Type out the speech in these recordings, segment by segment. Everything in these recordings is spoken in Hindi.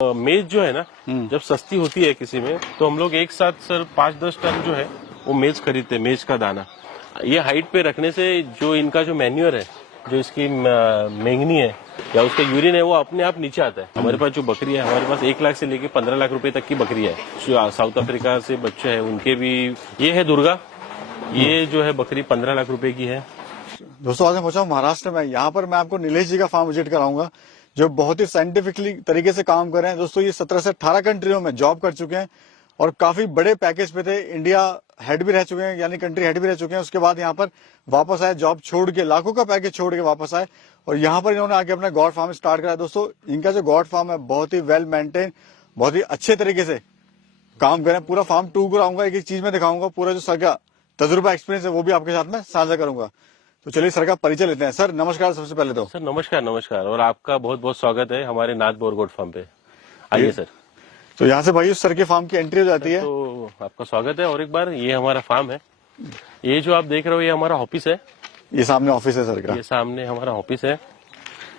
मेज जो है ना, जब सस्ती होती है किसी में तो हम लोग एक साथ सर 5-10 टन जो है वो मेज खरीदते हैं, मेज का दाना। ये हाइट पे रखने से जो इनका जो मैन्योर है, जो इसकी मेंगनी है या उसका यूरिन है, वो अपने आप नीचे आता है। हमारे पास जो बकरी है, हमारे पास 1 लाख से लेके 15 लाख रुपए तक की बकरी है। साउथ अफ्रीका से बच्चे हैं, उनके भी। ये है दुर्गा, ये जो है बकरी 15 लाख रुपए की है। दोस्तों आज मैं पहुंचा हूं महाराष्ट्र में। यहाँ पर मैं आपको नीलेश जी का फार्म विजिट कराऊंगा, जो बहुत ही साइंटिफिकली तरीके से काम कर रहे हैं। दोस्तों ये 17 से 18 कंट्रियों में जॉब कर चुके हैं और काफी बड़े पैकेज पे थे। इंडिया हेड भी रह चुके हैं, यानी कंट्री हेड भी रह चुके हैं। उसके बाद यहाँ पर वापस आए, जॉब छोड़ के, लाखों का पैकेज छोड़ के वापस आए और यहाँ पर इन्होंने आके अपना गॉड फार्म स्टार्ट करा। दोस्तों इनका जो गॉड फार्म है बहुत ही वेल मेंटेन, बहुत ही अच्छे तरीके से काम करें। पूरा फार्म टूर कराऊंगा, एक एक चीज में दिखाऊंगा, पूरा जो सर का तजुर्बा एक्सपीरियंस है वो भी आपके साथ में साझा करूंगा। तो चलिए सर का परिचय लेते हैं। सर नमस्कार। सबसे पहले तो सर नमस्कार और आपका बहुत बहुत स्वागत है हमारे नाथ बोर गोट फार्म पे। आइए सर। तो यहाँ से भाई उस सर के फार्म की एंट्री हो जाती है। तो आपका स्वागत है और एक बार। ये हमारा फार्म है, ये जो आप देख रहे हो ये हमारा ऑफिस है। ये सामने ऑफिस है सर का। ये सामने हमारा ऑफिस है।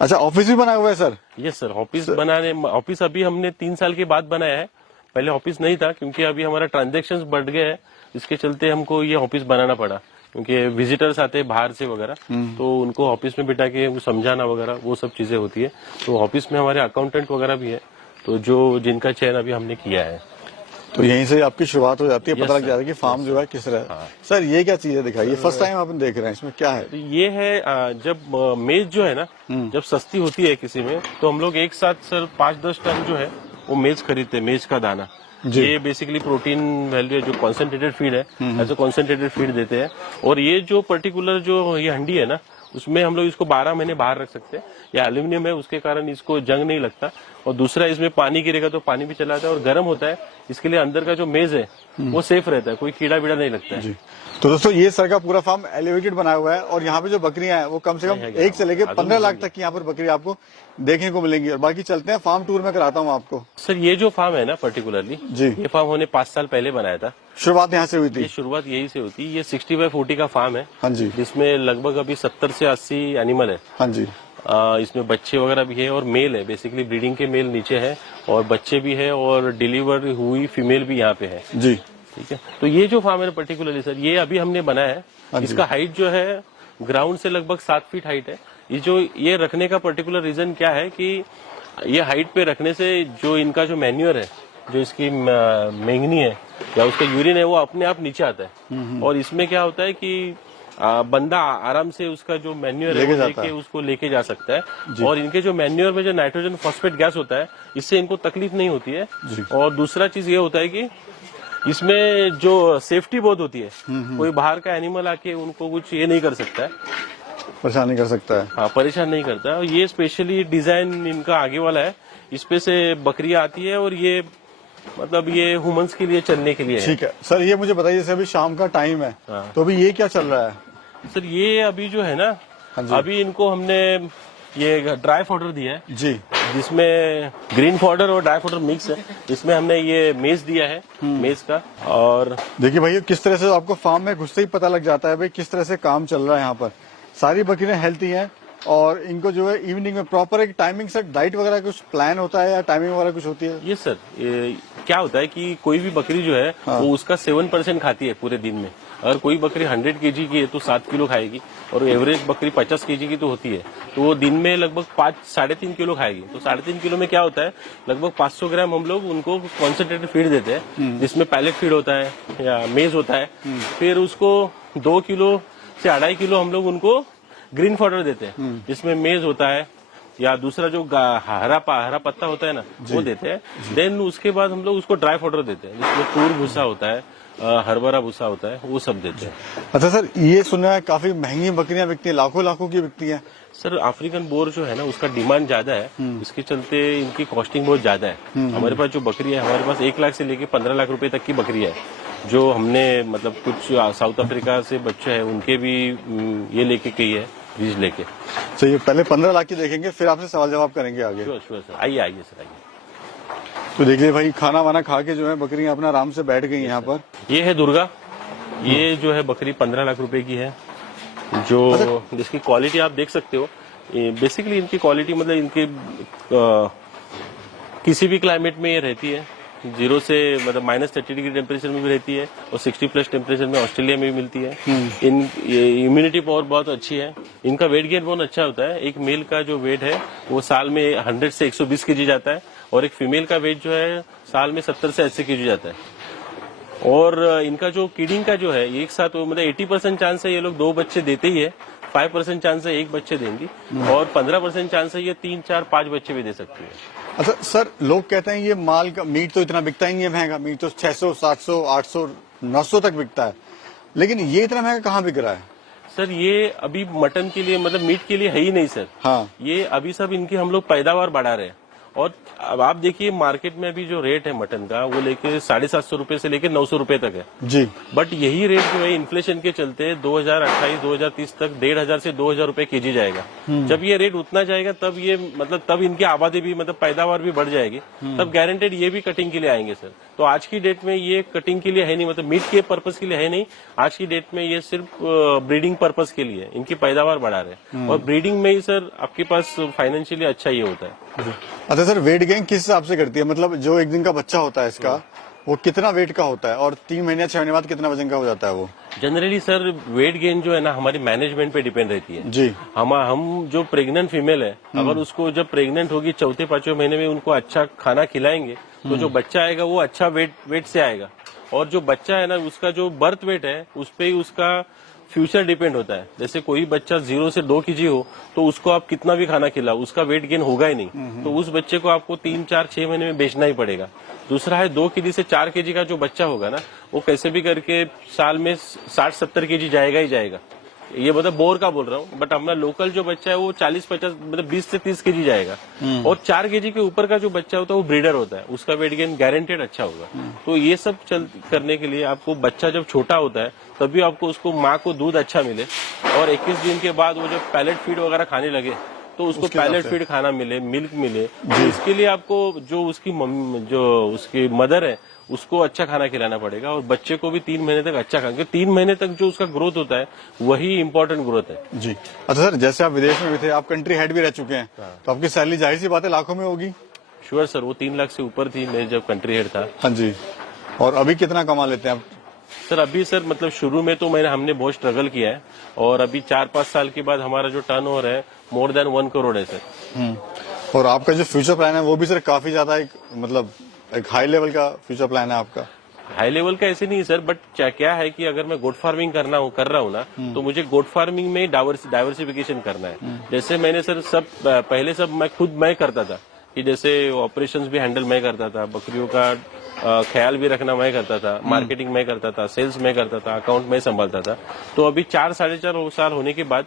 अच्छा ऑफिस भी बना हुआ है सर? यस सर, ऑफिस अभी हमने 3 साल के बाद बनाया है। पहले ऑफिस नहीं था, क्योंकि अभी हमारा ट्रांजेक्शन बढ़ गए हैं, इसके चलते हमको ये ऑफिस बनाना पड़ा। क्योंकि विजिटर्स आते हैं बाहर से वगैरह, तो उनको ऑफिस में बिठा के वो समझाना वगैरह वो सब चीजें होती है। तो ऑफिस में हमारे अकाउंटेंट वगैरह भी है, तो जो जिनका चयन अभी हमने किया है। तो यहीं से आपकी शुरुआत हो जाती है, पता लग जाता है कि फार्म जो है किस तरह। हाँ। सर ये क्या चीज है दिखाइए, फर्स्ट टाइम अपन देख रहे हैं, इसमें क्या है? तो ये है जब मेज जो है ना, जब सस्ती होती है किसी में तो हम लोग एक साथ सर 5-10 टन जो है वो मेज खरीदते हैं, मेज का दाना। ये बेसिकली प्रोटीन वैल्यू है, जो कॉन्सेंट्रेटेड फीड है, ऐसे कॉन्सेंट्रेटेड फीड देते हैं। और ये जो पर्टिकुलर जो ये हंडी है ना, उसमें हम लोग इसको 12 महीने बाहर रख सकते हैं। ये एल्यूमिनियम है, उसके कारण इसको जंग नहीं लगता। और दूसरा, इसमें पानी गिरेगा तो पानी भी चला जाता है और गर्म होता है, इसके लिए अंदर का जो मेज है वो सेफ रहता है, कोई कीड़ा बीड़ा नहीं लगता है जी। तो दोस्तों ये सर का पूरा फार्म एलिवेटेड बनाया हुआ है और यहाँ पे जो बकरियां हैं वो कम से कम 1 से लेके 15 लाख तक की यहाँ पर बकरी आपको देखने को मिलेंगी। और बाकी चलते हैं फार्म टूर में कराता हूँ आपको। सर ये जो फार्म है ना पर्टिकुलरली जी, ये फार्म हमने 5 साल पहले बनाया था। शुरुआत यहाँ से हुई थी? ये शुरुआत यही से होती है। ये 60/40 का फार्म है। हाँ जी। जिसमें लगभग अभी 70 से 80 एनिमल है। हाँ जी। इसमें बच्चे वगैरह भी है और मेल है, बेसिकली ब्रीडिंग के मेल नीचे है और बच्चे भी है और डिलीवर हुई फीमेल भी यहाँ पे है जी। ठीक है। तो ये जो फार्म है पर्टिकुलरली सर, ये अभी हमने बनाया है। इसका हाइट जो है ग्राउंड से लगभग 7 फीट हाइट है। ये रखने का पर्टिकुलर रीजन क्या है कि ये हाइट पे रखने से जो इनका जो मैन्योर है, जो इसकी मेंगनी है या उसका यूरिन है, वो अपने आप नीचे आता है। और इसमें क्या होता है कि बंदा आराम से उसका जो मैन्योर है लेके उसको लेके जा सकता है। और इनके जो मैन्योर में जो नाइट्रोजन फॉस्फेट गैस होता है, इससे इनको तकलीफ नहीं होती है। और दूसरा चीज ये होता है कि इसमें जो सेफ्टी बहुत होती है, कोई बाहर का एनिमल आके उनको कुछ ये नहीं कर सकता है, परेशान नहीं कर सकता है। हाँ, परेशान नहीं करता है। और ये स्पेशली डिजाइन इनका आगे वाला है, इस पे से बकरियां आती है और ये मतलब ये ह्यूमंस के लिए चलने के लिए है। ठीक है सर, ये मुझे बताइए, जैसे अभी शाम का टाइम है, तो अभी ये क्या चल रहा है? सर ये अभी जो है ना, अभी इनको हमने ये ड्राई फॉडर दिया है जी, जिसमें ग्रीन फॉडर और ड्राई फॉडर मिक्स है। इसमें हमने ये मेज दिया है, मेज का। और देखिए भैया किस तरह से आपको फार्म में घुसते ही पता लग जाता है भाई किस तरह से काम चल रहा है। यहाँ पर सारी बकरियां हेल्थी हैं और इनको जो है इवनिंग में प्रॉपर एक टाइमिंग से डाइट वगैरह कुछ प्लान होता है या टाइमिंग वगैरह कुछ होती है? ये सर क्या होता है कि कोई भी बकरी जो है वो उसका 7% खाती है पूरे दिन में। अगर कोई बकरी 100 kg की है तो 7 किलो खाएगी, और एवरेज बकरी 50 kg की तो होती है, तो वो दिन में लगभग 3.5 किलो खाएगी। तो 3.5 किलो में क्या होता है, लगभग 500 ग्राम हम लोग उनको कॉन्सेंट्रेटेड फीड देते हैं, जिसमें पैलेट फीड होता है या मेज होता है। फिर उसको 2 किलो से 2.5 किलो हम लोग उनको ग्रीन फॉडर देते हैं, जिसमें मेज होता है या दूसरा जो हरा पत्ता होता है ना, वो देते हैं। देन उसके बाद हम लोग उसको ड्राई फॉडर देते हैं, जिसमें तूर भूसा होता है, हरभरा भूसा होता है, वो सब देते हैं। अच्छा सर, ये सुना है काफी महंगी बकरियां बिकती हैं, लाखों की बिकती हैं। सर अफ्रीकन बोर जो है ना, उसका डिमांड ज्यादा है, इसके चलते इनकी कॉस्टिंग बहुत ज्यादा है। हमारे पास जो बकरी है, हमारे पास 1 लाख से लेके 15 लाख रुपए तक की बकरी है, जो हमने मतलब कुछ साउथ अफ्रीका से बच्चे हैं उनके भी ये लेके गई है, बीज लेके। चलिए पहले 15 लाख की देखेंगे, फिर आपसे सवाल जवाब करेंगे आगे। श्योर सर, आइए सर आइए। तो देखिए भाई, खाना वाना खा के जो है बकरियां अपना आराम से बैठ गई यहाँ पर। ये है दुर्गा, ये जो है बकरी 15 लाख रुपए की है, जो जिसकी क्वालिटी आप देख सकते हो। बेसिकली इनकी क्वालिटी मतलब इनके किसी भी क्लाइमेट में ये रहती है, 0 से मतलब -30 डिग्री टेम्परेचर में भी रहती है और 60+ टेम्परेचर में ऑस्ट्रेलिया में भी मिलती है। इम्यूनिटी पावर बहुत अच्छी है। इनका वेट गेन बहुत अच्छा होता है। एक मेल का जो वेट है वो साल में 100 से 120 केजी जाता है और एक फीमेल का वेट जो है साल में 70 से 80 केजी जाता है। और इनका जो किडिंग का जो है एक साथ मतलब 80% चांस है ये लोग 2 बच्चे देते ही है, 5% चांस है 1 बच्चे देंगी और 15% चांस है ये 3, 4, 5 बच्चे भी दे सकती है। अच्छा सर, लोग कहते हैं ये माल का मीट तो इतना बिकता ही नहीं है महंगा, मीट तो 600, 700, 800, 900 तक बिकता है, लेकिन ये इतना महंगा कहाँ बिक रहा है? सर ये अभी मटन के लिए मतलब मीट के लिए है ही नहीं सर। हाँ, ये अभी सब इनकी हम लोग पैदावार बढ़ा रहे हैं और अब आप देखिए मार्केट में अभी जो रेट है मटन का वो लेके 750 रुपए से लेके 900 रुपए तक है जी। बट यही रेट जो है इन्फ्लेशन के चलते 2028-2030 तक 1500 से 2000 रुपए केजी जाएगा। जब ये रेट उतना जाएगा तब ये मतलब तब इनकी आबादी भी मतलब पैदावार भी बढ़ जाएगी, तब गारंटेड ये भी कटिंग के लिए आएंगे सर। तो आज की डेट में ये कटिंग के लिए है नहीं, मतलब मीट के पर्पज के लिए है नहीं। आज की डेट में ये सिर्फ ब्रीडिंग पर्पज के लिए इनकी पैदावार बढ़ा रहे हैं और ब्रीडिंग में ही सर आपके पास फाइनेंशियली अच्छा ये होता है। अच्छा सर, वेट गेन किस हिसाब से करती है? मतलब जो एक दिन का बच्चा होता है इसका वो कितना वेट का होता है और 3 महीने 6 महीने बाद कितना वजन का हो जाता है वो? जनरली सर वेट गेन जो है ना हमारी मैनेजमेंट पे डिपेंड रहती है जी। हम जो प्रेग्नेंट फीमेल है अगर उसको जब प्रेग्नेंट होगी 4-5वें महीने में उनको अच्छा खाना खिलाएंगे तो जो बच्चा आएगा वो अच्छा वेट से आएगा और जो बच्चा है ना उसका जो बर्थ वेट है उस पे ही उसका फ्यूचर डिपेंड होता है। जैसे कोई बच्चा 0 से 2 केजी हो तो उसको आप कितना भी खाना खिलाओ उसका वेट गेन होगा ही नहीं, तो उस बच्चे को आपको 3, 4, 6 महीने में बेचना ही पड़ेगा। दूसरा है 2 केजी से 4 केजी का जो बच्चा होगा ना वो कैसे भी करके साल में 60-70 केजी जाएगा ही जाएगा। ये मतलब बोर का बोल रहा हूँ, बट अपना लोकल जो बच्चा है वो 40-50 मतलब 20 से 30 केजी जाएगा और 4 केजी के ऊपर का जो बच्चा होता है वो ब्रीडर होता है, उसका वेट गेन गारंटेड अच्छा होगा। तो ये सब करने के लिए आपको बच्चा जब छोटा होता है तभी आपको उसको माँ को दूध अच्छा मिले और 21 दिन के बाद वो जब पैलेट फीड वगैरह खाने लगे तो उसको पैलेट फीड खाना मिले, मिल्क मिले। तो इसके लिए आपको जो उसकी मदर है उसको अच्छा खाना खिलाना पड़ेगा और बच्चे को भी 3 महीने तक अच्छा खाना, क्योंकि 3 महीने तक जो उसका ग्रोथ होता है वही इम्पोर्टेंट ग्रोथ है जी। अच्छा सर, जैसे आप विदेश में भी थे, आप कंट्री हेड भी रह चुके हैं, तो आपकी सैलरी जाहिर सी बात है लाखों में होगी? श्योर सर, वो 3 लाख से ऊपर थी मैं जब कंट्री हेड था। हाँ जी। और अभी कितना कमा लेते हैं आप? सर अभी सर मतलब शुरू में तो हमने बहुत स्ट्रगल किया है और अभी 4-5 साल के बाद हमारा जो टर्नओवर है मोर देन 1 करोड़ है सर। और आपका जो फ्यूचर प्लान है वो भी सर काफी ज्यादा एक हाई लेवल का फ्यूचर प्लान है आपका? हाई लेवल का ऐसे नहीं है सर, बट क्या है कि अगर मैं गोट फार्मिंग कर रहा हूँ ना तो मुझे गोट फार्मिंग में डाइवर्सिफिकेशन करना है। जैसे मैंने सर पहले मैं करता था कि जैसे ऑपरेशंस भी हैंडल मैं करता था, बकरियों का ख्याल भी रखना मैं करता था, मार्केटिंग मैं करता था, सेल्स मैं करता था, अकाउंट मैं संभालता था। तो अभी 4-4.5 साल होने के बाद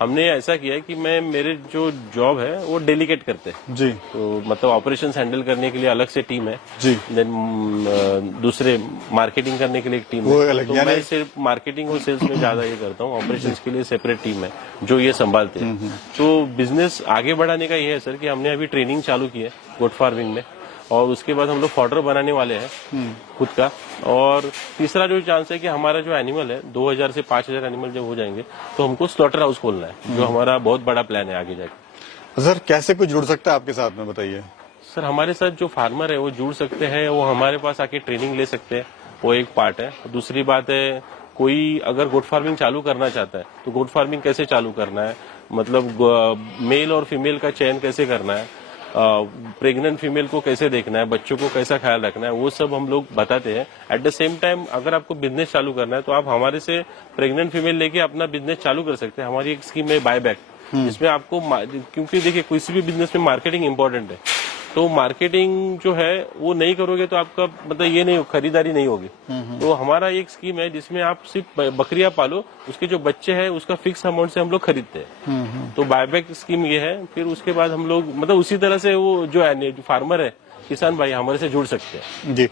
हमने ऐसा किया कि मेरे जो जॉब है वो डेलीकेट करते हैं जी। तो मतलब ऑपरेशंस हैंडल करने के लिए अलग से टीम है जी। देन दूसरे मार्केटिंग करने के लिए एक टीम वो है, अलग, तो मैं सिर्फ मार्केटिंग और सेल्स में ज्यादा ये करता हूँ। ऑपरेशंस के लिए सेपरेट टीम है जो ये संभालते हैं। तो बिजनेस आगे बढ़ाने का ये है सर कि हमने अभी ट्रेनिंग चालू की है गोट फार्मिंग में और उसके बाद हम लोग फॉडर बनाने वाले हैं खुद का। और तीसरा जो चांस है कि हमारा जो एनिमल है 2000 से 5000 एनिमल जब हो जाएंगे तो हमको स्लॉटर हाउस खोलना है, जो हमारा बहुत बड़ा प्लान है आगे जाके। सर कैसे कुछ जुड़ सकता है आपके साथ में, बताइए? सर हमारे साथ जो फार्मर है वो जुड़ सकते हैं, वो हमारे पास आके ट्रेनिंग ले सकते हैं, वो एक पार्ट है। दूसरी बात है कोई अगर गोट फार्मिंग चालू करना चाहता है तो गोट फार्मिंग कैसे चालू करना है, मतलब मेल और फीमेल का चयन कैसे करना है, प्रेग्नेंट फीमेल को कैसे देखना है, बच्चों को कैसा ख्याल रखना है, वो सब हम लोग बताते हैं। एट द सेम टाइम अगर आपको बिजनेस चालू करना है तो आप हमारे से प्रेग्नेंट फीमेल लेके अपना बिजनेस चालू कर सकते हैं। हमारी एक स्कीम है बायबैक, जिसमें आपको क्योंकि देखिए किसी भी बिजनेस में मार्केटिंग इंपॉर्टेंट है, तो मार्केटिंग जो है वो नहीं करोगे तो आपका मतलब ये नहीं खरीदारी नहीं होगी। तो हमारा एक स्कीम है जिसमें आप सिर्फ बकरियां पालो, उसके जो बच्चे हैं उसका फिक्स अमाउंट से हम लोग खरीदते हैं। तो बायबैक स्कीम ये है। फिर उसके बाद हम लोग मतलब उसी तरह से वो जो फार्मर है किसान भाई हमारे से जुड़ सकते हैं जी।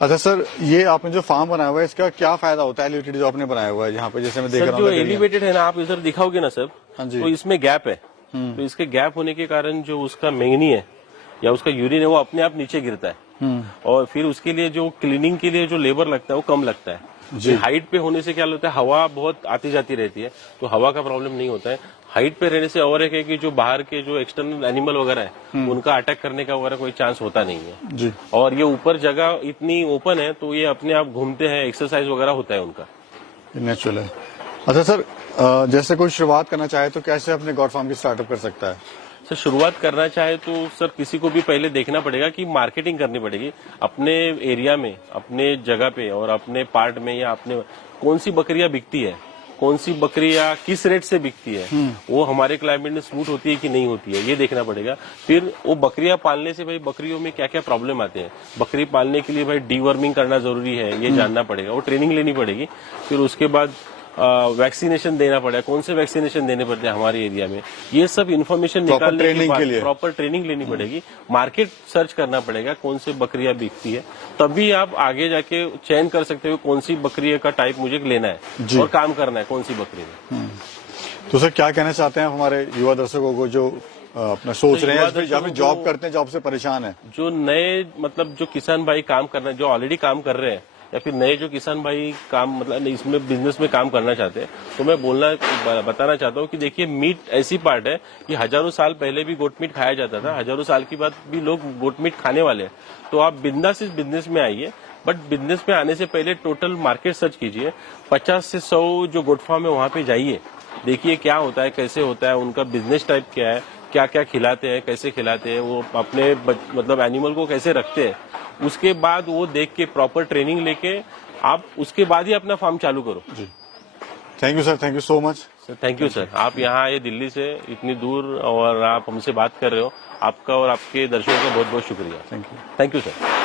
अच्छा सर, ये आपने जो फार्म बनाया हुआ है इसका क्या फायदा होता है? एलिवेटेड जो आपने बनाया हुआ है यहाँ पे जैसे मैं देख रहा हूँ, जो एलिवेटेड है ना आप इधर दिखाओगे ना सर, हाँ जी। तो इसमें गैप है। तो इसके गैप होने के कारण जो उसका मैंगनी है या उसका यूरिन है वो अपने आप नीचे गिरता है और फिर उसके लिए जो क्लीनिंग के लिए जो लेबर लगता है वो कम लगता है। जी। हाइट पे होने से क्या होता है, हवा बहुत आती जाती रहती है, तो हवा का प्रॉब्लम नहीं होता है। हाइट पे रहने से और एक है कि जो बाहर के जो एक्सटर्नल एनिमल वगैरह है उनका अटैक करने का वगैरह कोई चांस होता नहीं है। जी। और ये ऊपर जगह इतनी ओपन है तो ये अपने आप घूमते हैं, एक्सरसाइज वगैरह होता है उनका। नेचुरल है। अच्छा सर, जैसे कोई शुरुआत करना चाहे तो कैसे अपने गॉड फार्म की स्टार्टअप कर सकता है? सर शुरुआत करना चाहे तो सर किसी को भी पहले देखना पड़ेगा कि मार्केटिंग करनी पड़ेगी अपने एरिया में, अपने जगह पे और अपने पार्ट में, या अपने कौन सी बकरियां बिकती है, कौन सी बकरियां किस रेट से बिकती है, वो हमारे क्लाइमेट में सूट होती है कि नहीं होती है, ये देखना पड़ेगा। फिर वो बकरियां पालने से भाई बकरियों में क्या क्या प्रॉब्लम आते हैं, बकरी पालने के लिए भाई डीवर्मिंग करना जरूरी है, ये जानना पड़ेगा, वो ट्रेनिंग लेनी पड़ेगी। फिर उसके बाद वैक्सीनेशन देना पड़ेगा, कौन से वैक्सीनेशन देने पड़ते हैं हमारे एरिया में, ये सब इन्फॉर्मेशन निकालने के बाद प्रॉपर ट्रेनिंग लेनी पड़ेगी, मार्केट सर्च करना पड़ेगा कौन से बकरियां बिकती है, तभी आप आगे जाके चयन कर सकते हो कौन सी बकरी का टाइप मुझे लेना है और काम करना है कौन सी बकरी में। तो सर क्या कहना चाहते हैं हमारे युवा दर्शकों को जो अपना सोच रहे हैं या फिर जॉब करते हैं, जॉब से परेशान है, जो नए मतलब जो किसान भाई काम करना, जो ऑलरेडी काम कर रहे हैं, या फिर नए जो किसान भाई काम मतलब इसमें बिजनेस में काम करना चाहते हैं, तो मैं बताना चाहता हूँ कि देखिए मीट ऐसी पार्ट है कि हजारों साल पहले भी गोट मीट खाया जाता था, हजारों साल के बाद भी लोग गोट मीट खाने वाले हैं। तो आप बिंदास इस बिजनेस में आइए, बट बिजनेस में आने से पहले टोटल मार्केट सर्च कीजिए, 50 से 100 जो गोट फार्म है वहां पे जाइए, देखिए क्या होता है, कैसे होता है, उनका बिजनेस टाइप क्या है, क्या क्या खिलाते हैं, कैसे खिलाते हैं, वो अपने मतलब एनिमल को कैसे रखते हैं, उसके बाद वो देख के प्रॉपर ट्रेनिंग लेके आप उसके बाद ही अपना फार्म चालू करो। जी। Thank you sir, thank you so much. Sir thank you sir, आप यहाँ आए दिल्ली से इतनी दूर और आप हमसे बात कर रहे हो, आपका और आपके दर्शकों का बहुत बहुत शुक्रिया। Thank you. Thank you sir.